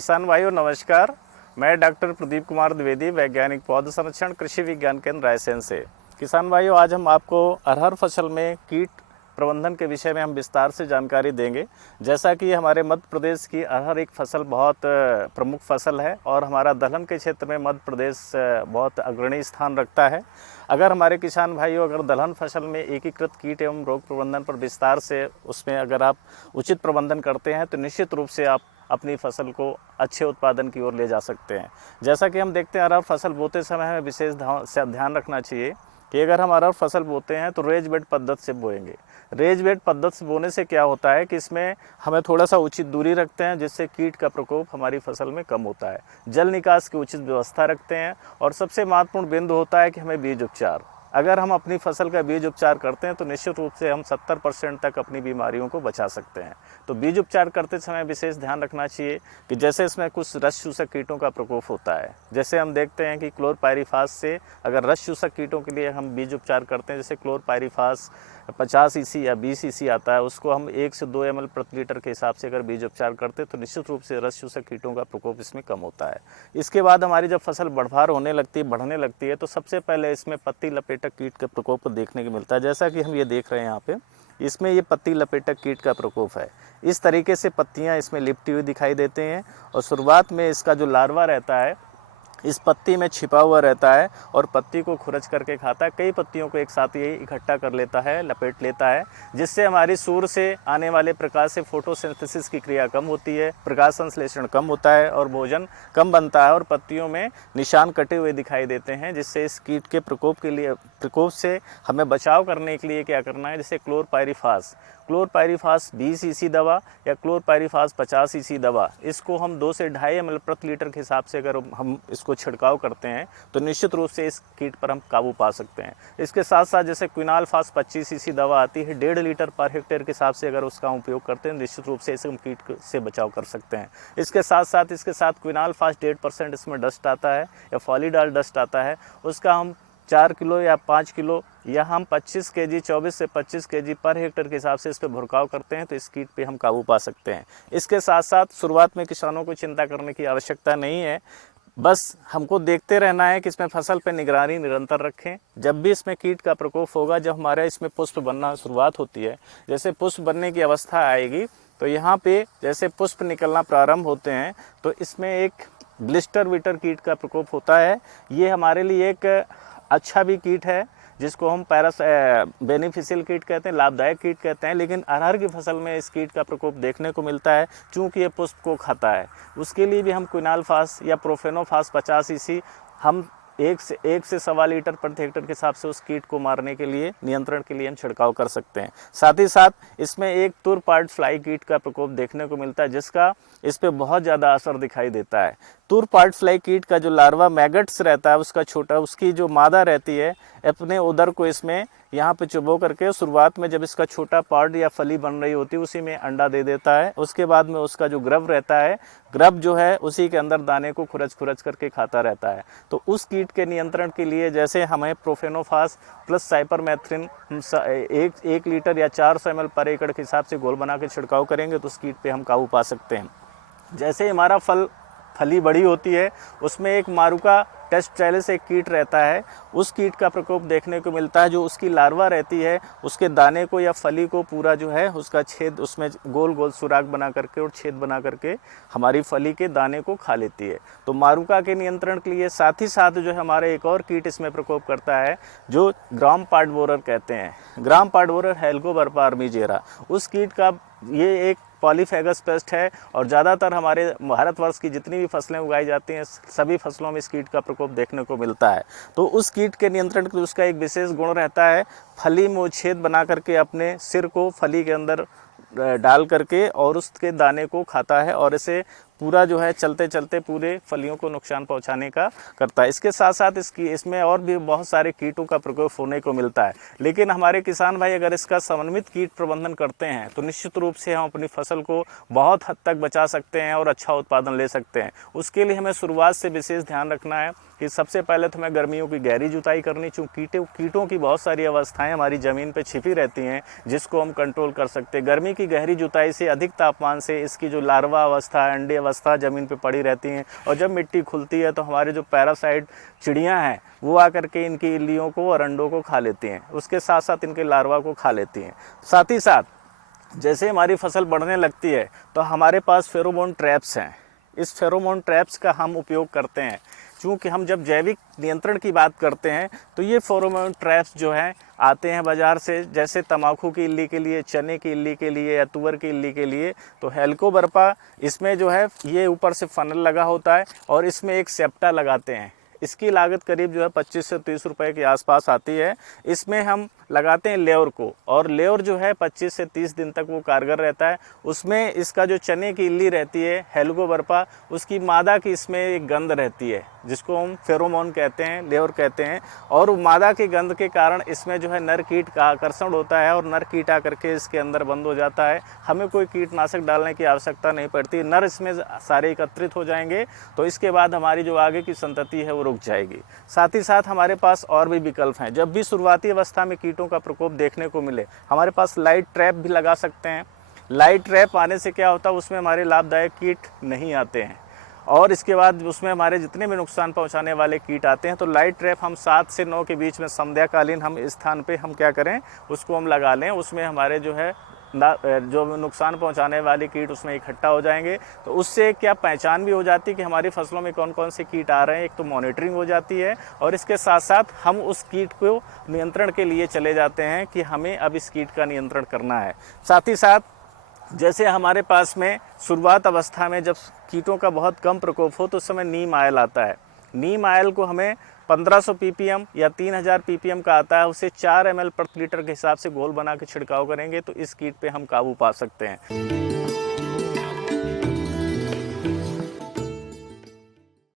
किसान भाइयों नमस्कार। मैं डॉक्टर प्रदीप कुमार द्विवेदी, वैज्ञानिक पौध संरक्षण कृषि विज्ञान केंद्र रायसेन से। किसान भाइयों, आज हम आपको अरहर फसल में कीट प्रबंधन के विषय में हम विस्तार से जानकारी देंगे। जैसा कि हमारे मध्य प्रदेश की अरहर एक फसल बहुत प्रमुख फसल है और हमारा दलहन के क्षेत्र में मध्य प्रदेश बहुत अग्रणी स्थान रखता है। अगर हमारे किसान भाइयों अगर दलहन फसल में एकीकृत कीट एवं रोग प्रबंधन पर विस्तार से उसमें अगर आप उचित प्रबंधन करते हैं तो निश्चित रूप से आप अपनी फसल को अच्छे उत्पादन की ओर ले जा सकते हैं। जैसा कि हम देखते हैं अरहर फसल बोते समय हमें विशेष ध्यान रखना चाहिए कि अगर हम अरहर फसल बोते हैं तो रेज बेड पद्धति से बोएंगे। रेज बेड पद्धति से बोने से क्या होता है कि इसमें हमें थोड़ा सा उचित दूरी रखते हैं, जिससे कीट का प्रकोप हमारी फसल में कम होता है। जल निकास की उचित व्यवस्था रखते हैं और सबसे महत्वपूर्ण बिंदु होता है कि हमें बीज उपचार। अगर हम अपनी फसल का बीज उपचार करते हैं तो निश्चित रूप से हम 70% तक अपनी बीमारियों को बचा सकते हैं। तो बीज उपचार करते समय विशेष ध्यान रखना चाहिए कि जैसे इसमें कुछ रस चूसक कीटों का प्रकोप होता है, जैसे हम देखते हैं कि क्लोरपाइरीफास से अगर रस चूसक कीटों के लिए हम बीज उपचार करते हैं, जैसे क्लोरपाइरीफास 50 ईसी या 20 ईसी आता है, उसको हम 1 से 2 ml प्रति लीटर के हिसाब से अगर बीज उपचार करते हैं तो निश्चित रूप से रस चूसक कीटों का प्रकोप इसमें कम होता है। इसके बाद हमारी जब फसल बढ़भार होने लगती है, बढ़ने लगती है, तो सबसे पहले इसमें पत्ती लपेटक कीट का प्रकोप देखने को मिलता है। जैसा कि हम ये देख रहे हैं यहाँ पे, इसमें ये पत्ती लपेटक कीट का प्रकोप है। इस तरीके से पत्तियाँ इसमें लिपटी हुई दिखाई देते हैं और शुरुआत में इसका जो लार्वा रहता है इस पत्ती में छिपा हुआ रहता है और पत्ती को खुरच करके खाता है। कई पत्तियों को एक साथ ये इकट्ठा कर लेता है, लपेट लेता है, जिससे हमारी सूर्य से आने वाले प्रकाश से फोटोसिंथेसिस की क्रिया कम होती है, प्रकाश संश्लेषण कम होता है और भोजन कम बनता है और पत्तियों में निशान कटे हुए दिखाई देते हैं। जिससे इस कीट के प्रकोप से हमें बचाव करने के लिए क्या करना है, जैसे क्लोरपाइरीफास 20 ईसी दवा या क्लोरपाइरीफास 50 ईसी दवा, इसको हम 2 से 2.5 ml प्रति लीटर के हिसाब से अगर हम इसको छिड़काव करते हैं तो निश्चित रूप से इस कीट पर हम काबू पा सकते हैं। इसके साथ साथ जैसे क्विनालफास 25 ईसी दवा आती है, 1.5 लीटर पर हेक्टेयर के हिसाब से अगर उसका उपयोग करते हैं निश्चित रूप से इसे हम कीट से बचाव कर सकते हैं। इसके साथ क्विनालफास 1.5% इसमें डस्ट आता है या फॉलीडाल डस्ट आता है, उसका हम 4 किलो या 5 किलो या हम 25 केजी 24 से 25 केजी पर हेक्टेयर के हिसाब से इस पर भुरकाव करते हैं तो इस कीट पे हम काबू पा सकते हैं। इसके साथ साथ शुरुआत में किसानों को चिंता करने की आवश्यकता नहीं है, बस हमको देखते रहना है कि इसमें फसल पे निगरानी निरंतर रखें। जब भी इसमें कीट का प्रकोप होगा, जब हमारे इसमें पुष्प बनना शुरुआत होती है, जैसे पुष्प बनने की अवस्था आएगी तो यहाँ पे जैसे पुष्प निकलना प्रारंभ होते हैं तो इसमें एक ब्लिस्टर विटर कीट का प्रकोप होता है। ये हमारे लिए एक अच्छा भी कीट है जिसको हम बेनिफिशियल कीट कहते हैं, लाभदायक कीट कहते हैं। लेकिन अरहर की फसल में इस कीट का प्रकोप देखने को मिलता है, चूँकि ये पुष्प को खाता है। उसके लिए भी हम क्विनालफास या प्रोफेनोफास 50 ईसी हम 1 से 1.25 लीटर प्रति हेक्टेयर के हिसाब से उस कीट को मारने के लिए, नियंत्रण के लिए हम छिड़काव कर सकते हैं। साथ ही साथ इसमें एक तुर पार्ट फ्लाई कीट का प्रकोप देखने को मिलता है, जिसका इस पे बहुत ज़्यादा असर दिखाई देता है। तुर पार्ट फ्लाई कीट का जो लार्वा मैगट्स रहता है, उसका छोटा, उसकी जो मादा रहती है, अपने उदर को इसमें यहाँ पे चुबो करके शुरुआत में जब इसका छोटा पार्ट या फली बन रही होती है उसी में अंडा दे देता है। उसके बाद में उसका जो ग्रब रहता है, ग्रब जो है उसी के अंदर दाने को खुरच करके खाता रहता है। तो उस कीट के नियंत्रण के लिए जैसे हमें प्रोफेनोफास प्लस साइपरमेथ्रिन 1 लीटर या 400 ml पर एकड़ के हिसाब से घोल बना के छिड़काव करेंगे तो उस कीट पे हम काबू पा सकते हैं। जैसे हमारा फली बड़ी होती है, उसमें एक मारुका टेस्टचाइलिस एक कीट रहता है, उस कीट का प्रकोप देखने को मिलता है। जो उसकी लार्वा रहती है, उसके दाने को या फली को पूरा जो है उसका छेद, उसमें गोल गोल सुराख बना करके और छेद बना करके हमारी फली के दाने को खा लेती है। तो मारुका के नियंत्रण के लिए साथ ही साथ जो है हमारे एक और कीट इसमें प्रकोप करता है, जो ग्राम पार्ट बोरर कहते हैं। ग्राम पार्ट बोरर हेलिकोबर्पा आर्मीजेरा, उस कीट का ये एक पॉलीफेगस पेस्ट है और ज़्यादातर हमारे भारतवर्ष की जितनी भी फसलें उगाई जाती हैं सभी फसलों में इस कीट का प्रकोप देखने को मिलता है। तो उस कीट के नियंत्रण के लिए उसका एक विशेष गुण रहता है, फली में छेद बना करके अपने सिर को फली के अंदर डाल करके और उसके दाने को खाता है और इसे पूरा जो है चलते चलते पूरे फलियों को नुकसान पहुंचाने का करता है। इसके साथ साथ इसमें और भी बहुत सारे कीटों का प्रकोप होने को मिलता है। लेकिन हमारे किसान भाई अगर इसका समन्वित कीट प्रबंधन करते हैं तो निश्चित रूप से हम अपनी फसल को बहुत हद तक बचा सकते हैं और अच्छा उत्पादन ले सकते हैं। उसके लिए हमें शुरुआत से विशेष ध्यान रखना है कि सबसे पहले तो हमें गर्मियों की गहरी जुताई करनी, चूँकि कीटों की बहुत सारी अवस्थाएं हमारी ज़मीन पे छिपी रहती हैं जिसको हम कंट्रोल कर सकते हैं। गर्मी की गहरी जुताई से अधिक तापमान से इसकी जो लार्वा अवस्था, अंडे अवस्था ज़मीन पे पड़ी रहती हैं, और जब मिट्टी खुलती है तो हमारे जो पैरासाइट चिड़ियाँ हैं वो आकर के इनकी इल्लियों को और अंडों को खा लेती हैं, उसके साथ साथ इनके लार्वा को खा लेती हैं। साथ ही साथ जैसे हमारी फसल बढ़ने लगती है तो हमारे पास फेरोमोन ट्रैप्स हैं। इस फेरोमोन ट्रैप्स का हम उपयोग करते हैं, क्योंकि हम जब जैविक नियंत्रण की बात करते हैं तो ये फेरोमोन ट्रैप्स जो हैं आते हैं बाज़ार से, जैसे तम्बाकू की इल्ली के लिए, चने की इल्ली के लिए या तुअर की इल्ली के लिए। तो हेलिकोबर्पा इसमें जो है ये ऊपर से फनल लगा होता है और इसमें एक सेप्टा लगाते हैं। इसकी लागत करीब जो है 25 से 30 रुपए के आसपास आती है। इसमें हम लगाते हैं लेवर को, और लेवर जो है 25 से 30 दिन तक वो कारगर रहता है। उसमें इसका जो चने की इल्ली रहती है हेलिकोबर्पा, उसकी मादा की इसमें एक गंध रहती है जिसको हम फेरोमोन कहते हैं, लेवर कहते हैं, और मादा की गंध के कारण इसमें जो है नर कीट का आकर्षण होता है और नर कीट आकर के इसके अंदर बंद हो जाता है। हमें कोई कीटनाशक डालने की आवश्यकता नहीं पड़ती, नर इसमें सारे एकत्रित हो जाएंगे, तो इसके बाद हमारी जो आगे की संतति है वो रुक जाएगी। साथ ही साथ हमारे पास और भी विकल्प हैं। जब भी शुरुआती अवस्था में कीटों का प्रकोप देखने को मिले, हमारे पास लाइट ट्रैप भी लगा सकते हैं। लाइट ट्रैप आने से क्या होता है, उसमें हमारे लाभदायक कीट नहीं आते हैं, और इसके बाद उसमें हमारे जितने भी नुकसान पहुंचाने वाले कीट आते हैं। तो लाइट ट्रैप हम 7 से 9 के बीच में संध्याकालीन हम इस स्थान पे हम क्या करें, उसको हम लगा लें। उसमें हमारे जो है जो नुकसान पहुंचाने वाले कीट उसमें इकट्ठा हो जाएंगे। तो उससे क्या पहचान भी हो जाती है कि हमारी फसलों में कौन कौन से कीट आ रहे हैं। एक तो मॉनिटरिंग हो जाती है, और इसके साथ साथ हम उस कीट को नियंत्रण के लिए चले जाते हैं कि हमें अब इस कीट का नियंत्रण करना है। साथ ही साथ जैसे हमारे पास में शुरुआत अवस्था में जब कीटों का बहुत कम प्रकोप हो तो उस समय नीम आयल आता है। नीम आयल को हमें 1500 ppm या 3000 ppm का आता है, उसे 4 ml प्रति लीटर के हिसाब से घोल बना के छिड़काव करेंगे तो इस कीट पे हम काबू पा सकते हैं।